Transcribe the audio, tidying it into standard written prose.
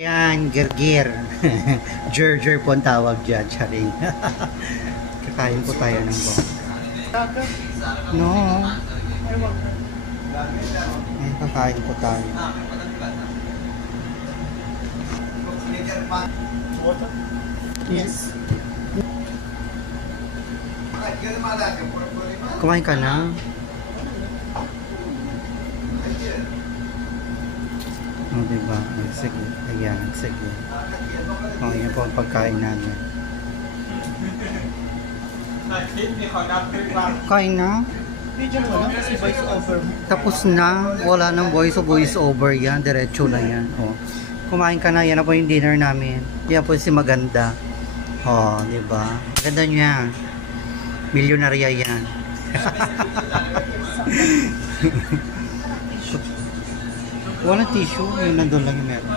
Ayan, gergir. Gerger po ang tawag dyan, charing. Kakain po tayo ng bong. No. Ay, kakain po tayo. Yes. Kumain ka na? Oh, diba? Sige. Ayan, sige. Oh, yan po ang pagkain namin. Kain na? Tapos na. Wala nang voice over yan. Diretso na yan. Oh. Kumain ka na. Yan na po yung dinner namin. Yan po si Maganda. Oh, diba? Maganda niya. Milyonarya yan. Walang tissue. Yung nandun lang yung meron.